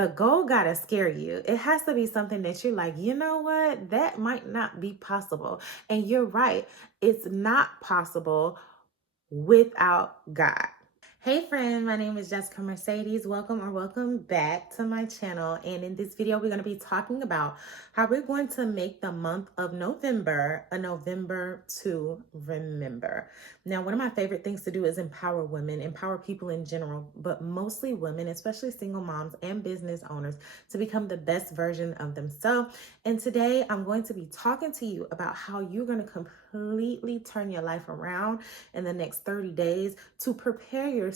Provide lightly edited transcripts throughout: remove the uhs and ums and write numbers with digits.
The goal gotta scare you. It has to be something that you're like, you know what? That might not be possible. And you're right. It's not possible without God. Hey friend, my name is Jessica Mercedes. Welcome back to my channel. And in this video, we're going to be talking about how we're going to make the month of November a November to remember. Now, one of my favorite things to do is empower women, empower people in general, but mostly women, especially single moms and business owners, to become the best version of themselves. And today I'm going to be talking to you about how you're going to completely turn your life around in the next 30 days to prepare yourself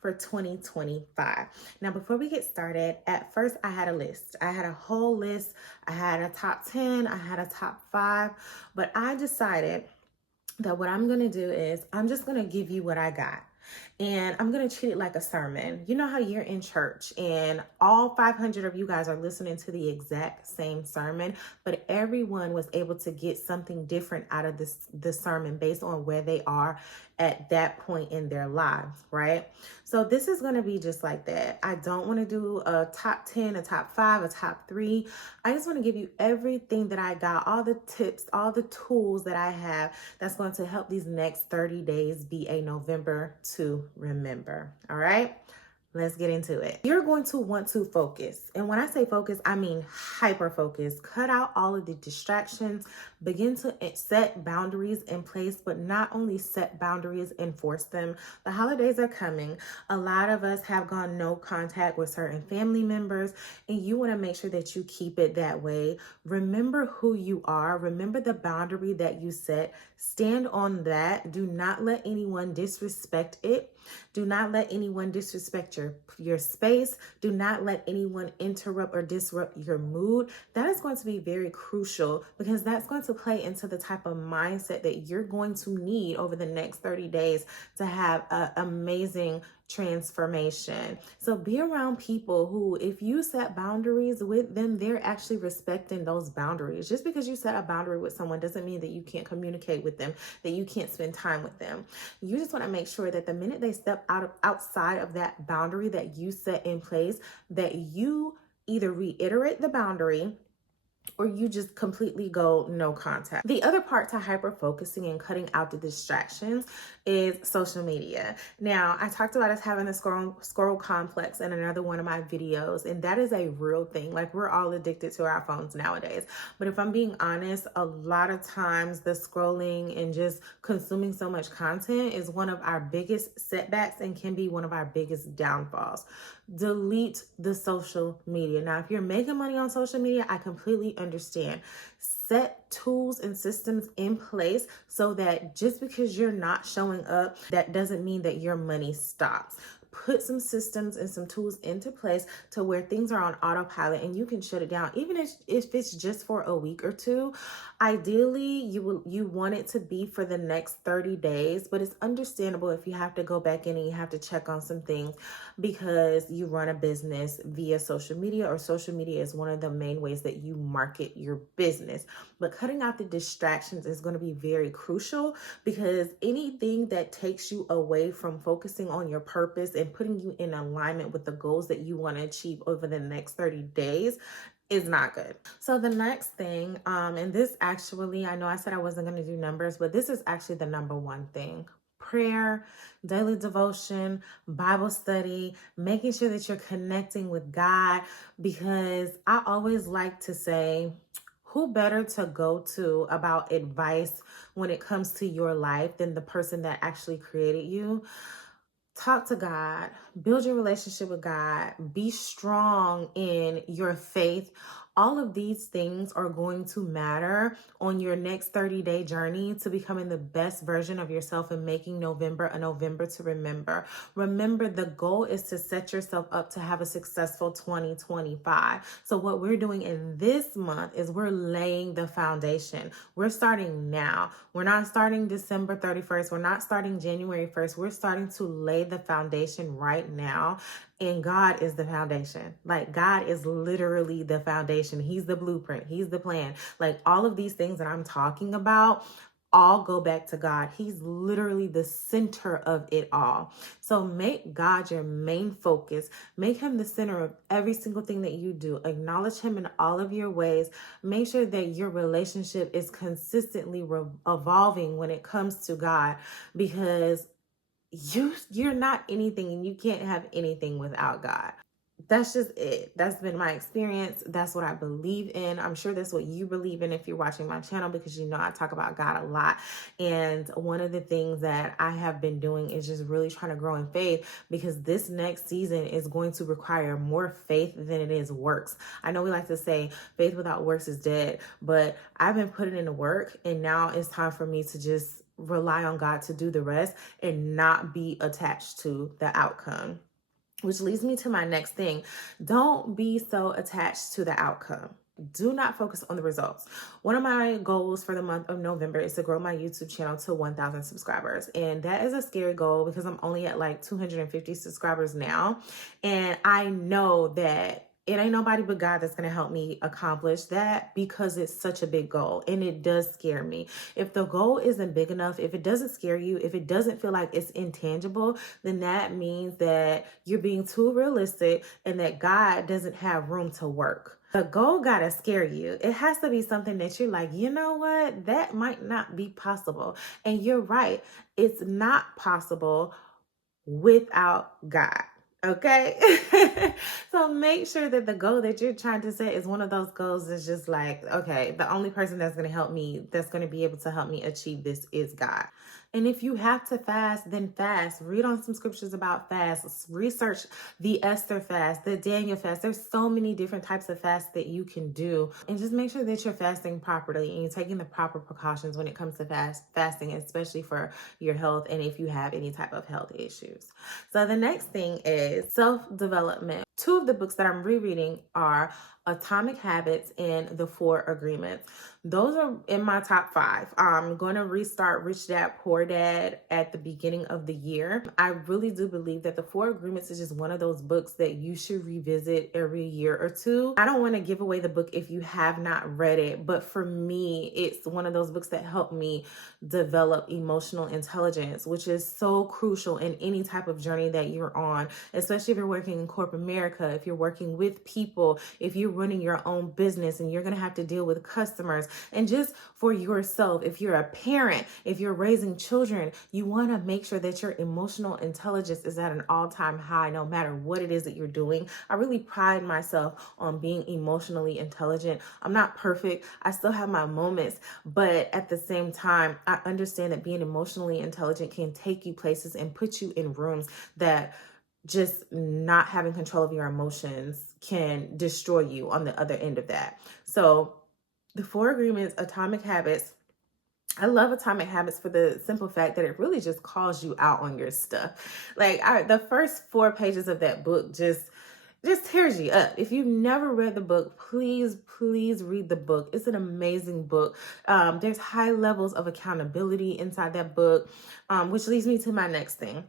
for 2025. Now, before we get started, at first I had a list. I had a whole list. I had a top 10, I had a top 5, but I decided that what I'm going to do is I'm just going to give you what I got. And I'm going to treat it like a sermon. You know how you're in church and all 500 of you guys are listening to the exact same sermon, but everyone was able to get something different out of this sermon based on where they are at that point in their lives, right? So this is going to be just like that. I don't want to do a top 10, a top 5, a top 3. I just want to give you everything that I got, all the tips, all the tools that I have that's going to help these next 30 days be a November to remember. All right, let's get into it. You're going to want to focus. And when I say focus, I mean hyper focus. Cut out all of the distractions. Begin to set boundaries in place, but not only set boundaries, enforce them. The holidays are coming. A lot of us have gone no contact with certain family members, and you want to make sure that you keep it that way. Remember who you are. Remember the boundary that you set. Stand on that. Do not let anyone disrespect it. Do not let anyone disrespect your space. Do not let anyone interrupt or disrupt your mood. That is going to be very crucial because that's going to play into the type of mindset that you're going to need over the next 30 days to have an amazing transformation. So be around people who, if you set boundaries with them, they're actually respecting those boundaries. Just because you set a boundary with someone doesn't mean that you can't communicate with them, that you can't spend time with them. You just want to make sure that the minute they step outside of that boundary that you set in place, that you either reiterate the boundary or you just completely go no contact. The other part to hyper focusing and cutting out the distractions is social media. Now, I talked about us having a scroll complex in another one of my videos, and that is a real thing. Like, we're all addicted to our phones nowadays. But if I'm being honest, a lot of times the scrolling and just consuming so much content is one of our biggest setbacks and can be one of our biggest downfalls. Delete the social media. Now, if you're making money on social media, I completely understand. Set tools and systems in place so that just because you're not showing up, that doesn't mean that your money stops. Put some systems and some tools into place to where things are on autopilot and you can shut it down, even if it's just for a week or two. Ideally, you want it to be for the next 30 days, but it's understandable if you have to go back in and you have to check on some things because you run a business via social media, or social media is one of the main ways that you market your business. But cutting out the distractions is going to be very crucial because anything that takes you away from focusing on your purpose and putting you in alignment with the goals that you want to achieve over the next 30 days is not good. So the next thing, and this actually, I know I said I wasn't going to do numbers, but this is actually the number one thing. Prayer, daily devotion, Bible study, making sure that you're connecting with God, because I always like to say, who better to go to about advice when it comes to your life than the person that actually created you? Talk to God, build your relationship with God, be strong in your faith. All of these things are going to matter on your next 30-day journey to becoming the best version of yourself and making November a November to remember. Remember, the goal is to set yourself up to have a successful 2025. So what we're doing in this month is we're laying the foundation. We're starting now. We're not starting December 31st. We're not starting January 1st. We're starting to lay the foundation right now. And God is the foundation. Like, God is literally the foundation. He's the blueprint. He's the plan. Like, all of these things that I'm talking about all go back to God. He's literally the center of it all. So make God your main focus. Make him the center of every single thing that you do. Acknowledge him in all of your ways. Make sure that your relationship is consistently evolving when it comes to God, because you're not anything and you can't have anything without God. That's just it. That's been my experience. That's what I believe in. I'm sure that's what you believe in if you're watching my channel, because you know I talk about God a lot. And one of the things that I have been doing is just really trying to grow in faith, because this next season is going to require more faith than it is works. I know we like to say faith without works is dead, but I've been putting in the work, and now it's time for me to just rely on God to do the rest and not be attached to the outcome. Which leads me to my next thing. Don't be so attached to the outcome. Do not focus on the results. One of my goals for the month of November is to grow my YouTube channel to 1,000 subscribers. And that is a scary goal because I'm only at like 250 subscribers now. And I know that it ain't nobody but God that's going to help me accomplish that, because it's such a big goal and it does scare me. If the goal isn't big enough, if it doesn't scare you, if it doesn't feel like it's intangible, then that means that you're being too realistic and that God doesn't have room to work. The goal gotta scare you. It has to be something that you're like, you know what? That might not be possible. And you're right. It's not possible without God. Okay. So make sure that the goal that you're trying to set is one of those goals that's just like, okay, the only person that's going to help me, that's going to be able to help me achieve this is God. And if you have to fast, then fast. Read on some scriptures about fast. Research the Esther fast, the Daniel fast. There's so many different types of fasts that you can do. And just make sure that you're fasting properly and you're taking the proper precautions when it comes to fasting, especially for your health and if you have any type of health issues. So the next thing is self-development. Two of the books that I'm rereading are Atomic Habits and The 4 Agreements. Those are in my top 5. I'm going to restart Rich Dad Poor Dad at the beginning of the year. I really do believe that The 4 Agreements is just one of those books that you should revisit every year or two. I don't want to give away the book if you have not read it, but for me, it's one of those books that helped me develop emotional intelligence, which is so crucial in any type of journey that you're on, especially if you're working in corporate America, if you're working with people, if you're running your own business and you're going to have to deal with customers. And just for yourself, if you're a parent, if you're raising children, you want to make sure that your emotional intelligence is at an all-time high, no matter what it is that you're doing. I really pride myself on being emotionally intelligent. I'm not perfect. I still have my moments, but at the same time, I understand that being emotionally intelligent can take you places and put you in rooms that just not having control of your emotions can destroy you on the other end of that. So The 4 Agreements, Atomic Habits. I love Atomic Habits for the simple fact that it really just calls you out on your stuff. Like the first 4 pages of that book just tears you up. If you've never read the book, please read the book. It's an amazing book. There's high levels of accountability inside that book, which leads me to my next thing.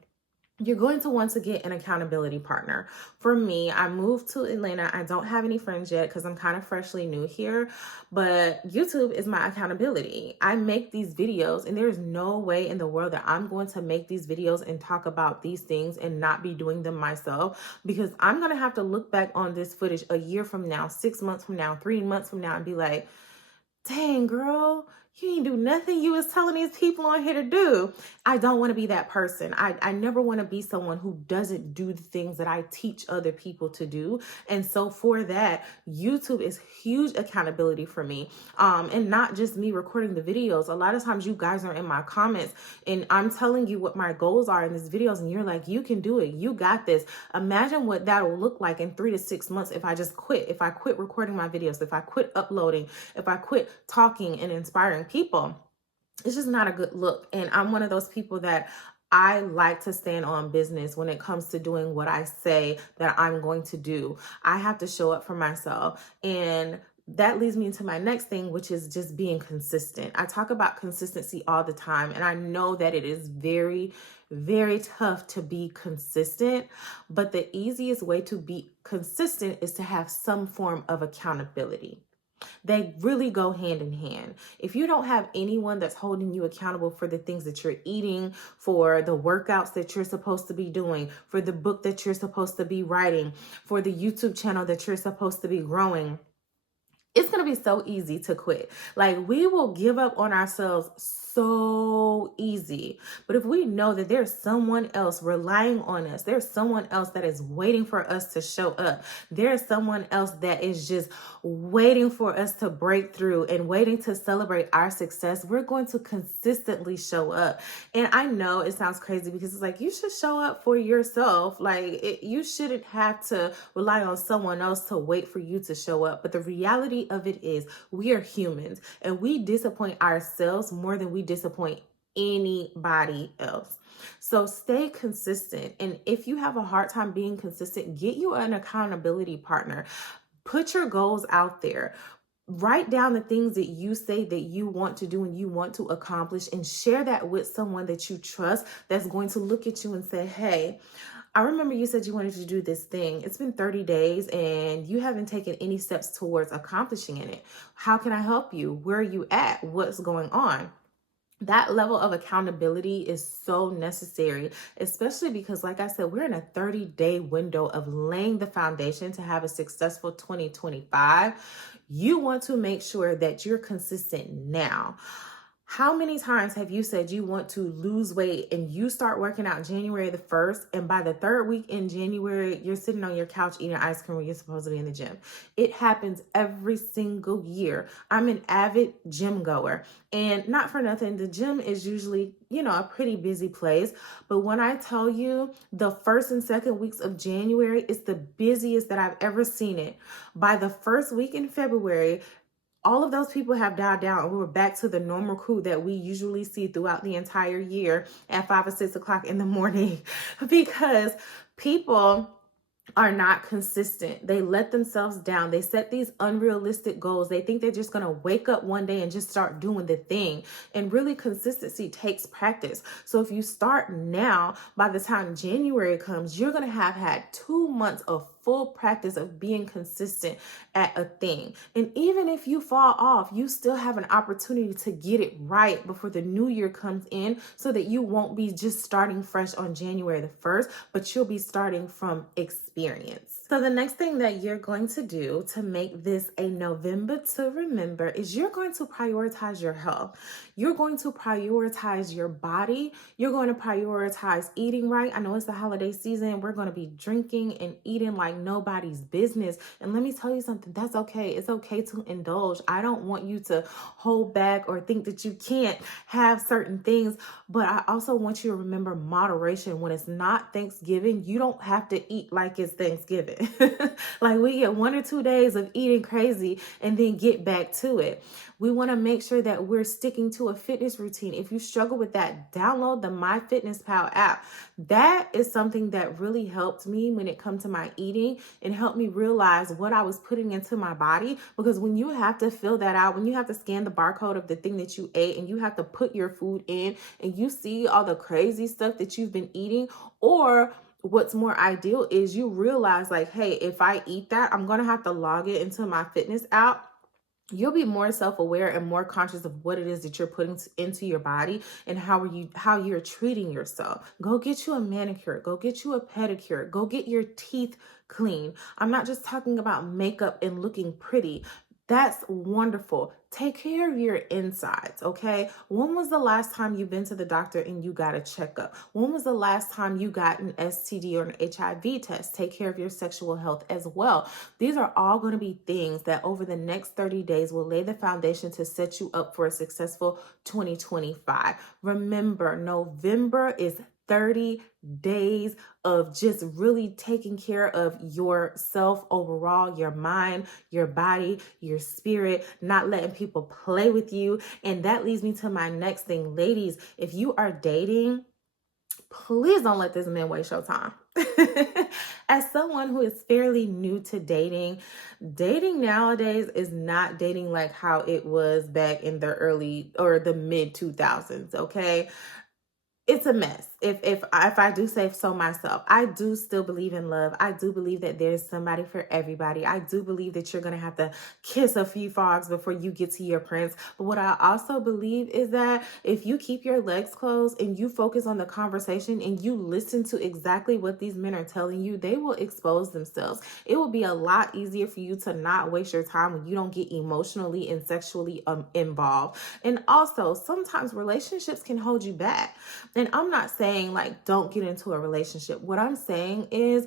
You're going to want to get an accountability partner. For me, I moved to Atlanta. I don't have any friends yet because I'm kind of freshly new here, but YouTube is my accountability. I make these videos and there's no way in the world that I'm going to make these videos and talk about these things and not be doing them myself, because I'm going to have to look back on this footage a year from now, 6 months from now, 3 months from now and be like, dang, girl, you ain't do nothing you was telling these people on here to do. I don't want to be that person. I never want to be someone who doesn't do the things that I teach other people to do. And so for that, YouTube is huge accountability for me. And not just me recording the videos. A lot of times you guys are in my comments and I'm telling you what my goals are in these videos and you're like, you can do it. You got this. Imagine what that will look like in 3 to 6 months if I just quit. If I quit recording my videos, if I quit uploading, if I quit talking and inspiring people. It's just not a good look. And I'm one of those people that I like to stand on business when it comes to doing what I say that I'm going to do. I have to show up for myself. And that leads me into my next thing, which is just being consistent. I talk about consistency all the time, and I know that it is very, very tough to be consistent, but the easiest way to be consistent is to have some form of accountability. They really go hand in hand. If you don't have anyone that's holding you accountable for the things that you're eating, for the workouts that you're supposed to be doing, for the book that you're supposed to be writing, for the YouTube channel that you're supposed to be growing, it's going to be so easy to quit. Like, we will give up on ourselves so easy. But if we know that there's someone else relying on us, there's someone else that is waiting for us to show up, there's someone else that is just waiting for us to break through and waiting to celebrate our success, we're going to consistently show up. And I know it sounds crazy because it's like, you should show up for yourself. Like, you shouldn't have to rely on someone else to wait for you to show up. But the reality of it is, we are humans and we disappoint ourselves more than we disappoint anybody else. So stay consistent. And if you have a hard time being consistent, get you an accountability partner. Put your goals out there. Write down the things that you say that you want to do and you want to accomplish, and share that with someone that you trust that's going to look at you and say, hey, I remember you said you wanted to do this thing. It's been 30 days and you haven't taken any steps towards accomplishing it. How can I help you? Where are you at? What's going on? That level of accountability is so necessary, especially because, like I said, we're in a 30-day window of laying the foundation to have a successful 2025. You want to make sure that you're consistent now. How many times have you said you want to lose weight and you start working out January the 1st, and by the 3rd week in January, you're sitting on your couch eating ice cream when you're supposed to be in the gym? It happens every single year. I'm an avid gym goer, and not for nothing, the gym is usually, a pretty busy place. But when I tell you, the 1st and 2nd weeks of January is the busiest that I've ever seen it. By the 1st week in February, all of those people have died down, and we're back to the normal crew that we usually see throughout the entire year at 5 or 6 o'clock in the morning, because people are not consistent. They let themselves down. They set these unrealistic goals. They think they're just going to wake up one day and just start doing the thing. And really, consistency takes practice. So if you start now, by the time January comes, you're going to have had 2 months of full practice of being consistent at a thing. And even if you fall off, you still have an opportunity to get it right before the new year comes in, so that you won't be just starting fresh on January the 1st, but you'll be starting from experience. So the next thing that you're going to do to make this a November to remember is you're going to prioritize your health. You're going to prioritize your body. You're going to prioritize eating right. I know it's the holiday season. We're going to be drinking and eating like nobody's business. And let me tell you something, that's okay. It's okay to indulge. I don't want you to hold back or think that you can't have certain things, but I also want you to remember moderation. When it's not Thanksgiving, you don't have to eat like it's Thanksgiving. Like, we get 1 or 2 days of eating crazy and then get back to it. We want to make sure that we're sticking to a fitness routine. If you struggle with that, download the MyFitnessPal app. That is something that really helped me when it comes to my eating, and helped me realize what I was putting into my body. Because when you have to fill that out, when you have to scan the barcode of the thing that you ate, and you have to put your food in, and you see all the crazy stuff that you've been eating, or what's more ideal is you realize, like, hey, if I eat that, I'm going to have to log it into my fitness app. You'll be more self-aware and more conscious of what it is that you're putting into your body, and how you're treating yourself. Go get you a manicure, go get you a pedicure, go get your teeth clean. I'm not just talking about makeup and looking pretty. That's wonderful. Take care of your insides, okay? When was the last time you've been to the doctor and you got a checkup? When was the last time you got an STD or an HIV test? Take care of your sexual health as well. These are all going to be things that over the next 30 days will lay the foundation to set you up for a successful 2025. Remember, November is 30 days of just really taking care of yourself overall, your mind, your body, your spirit, not letting people play with you. And that leads me to my next thing. Ladies, if you are dating, please don't let this man waste your time. As someone who is fairly new to dating nowadays is not dating like how it was back in the early or the mid 2000s, okay? it's a mess. If I do say so myself, I do still believe in love. I do believe that there's somebody for everybody. I do believe that you're gonna have to kiss a few frogs before you get to your prince. But what I also believe is that if you keep your legs closed and you focus on the conversation and you listen to exactly what these men are telling you, they will expose themselves. It will be a lot easier for you to not waste your time when you don't get emotionally and sexually involved. And also, sometimes relationships can hold you back. And I'm not saying like don't get into a relationship. What I'm saying is,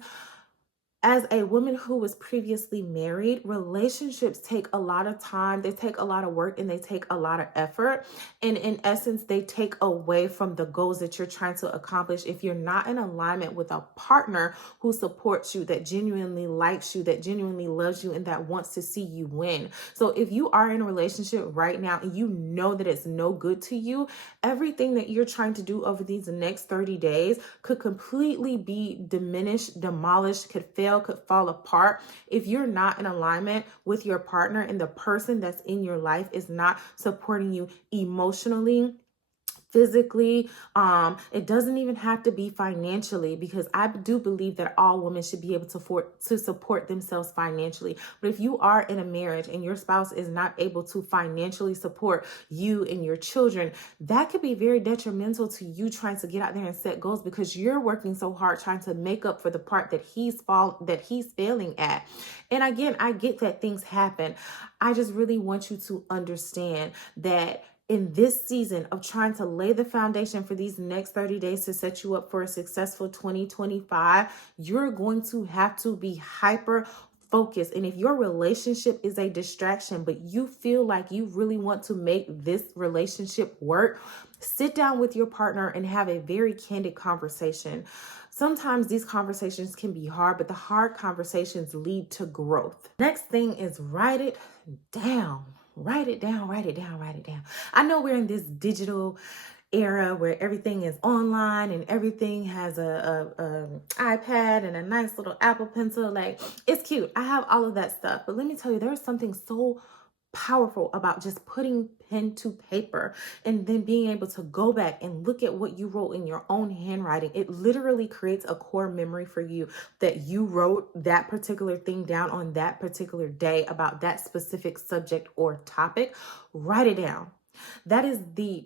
as a woman who was previously married, relationships take a lot of time, they take a lot of work, and they take a lot of effort. And in essence, they take away from the goals that you're trying to accomplish if you're not in alignment with a partner who supports you, that genuinely likes you, that genuinely loves you, and that wants to see you win. So if you are in a relationship right now and you know that it's no good to you, everything that you're trying to do over these next 30 days could completely be diminished, demolished, could fail, could fall apart if you're not in alignment with your partner and the person that's in your life is not supporting you emotionally, physically. It doesn't even have to be financially, because I do believe that all women should be able to support themselves financially. But if you are in a marriage and your spouse is not able to financially support you and your children, that could be very detrimental to you trying to get out there and set goals, because you're working so hard trying to make up for the part that he's failing at. And again, I get that things happen. I just really want you to understand that in this season of trying to lay the foundation for these next 30 days to set you up for a successful 2025, you're going to have to be hyper focused. And if your relationship is a distraction, but you feel like you really want to make this relationship work, sit down with your partner and have a very candid conversation. Sometimes these conversations can be hard, but the hard conversations lead to growth. Next thing is write it down. Write it down, write it down, write it down. I know we're in this digital era where everything is online and everything has a iPad and a nice little Apple Pencil. Like, it's cute. I have all of that stuff. But let me tell you, there's something so powerful about just putting pen to paper and then being able to go back and look at what you wrote in your own handwriting. It literally creates a core memory for you that you wrote that particular thing down on that particular day about that specific subject or topic. Write it down. That is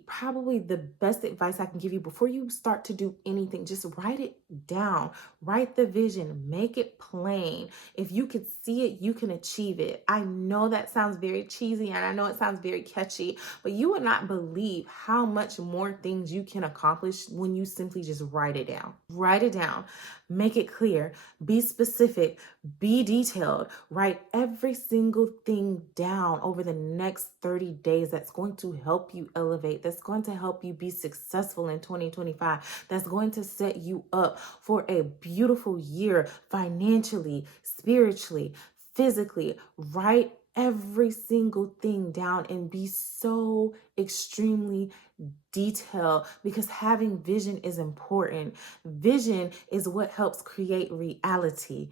probably the best advice I can give you before you start to do anything. Just write it down. Write the vision. Make it plain. If you could see it, you can achieve it. I know that sounds very cheesy and I know it sounds very catchy, but you would not believe how much more things you can accomplish when you simply just write it down. Write it down. Make it clear. Be specific. Be detailed. Write every single thing down over the next 30 days that's going to help you elevate, that's going to help you be successful in 2025, that's going to set you up for a beautiful year financially, spiritually, physically. Write every single thing down and be so extremely detailed, because having vision is important. Vision is what helps create reality.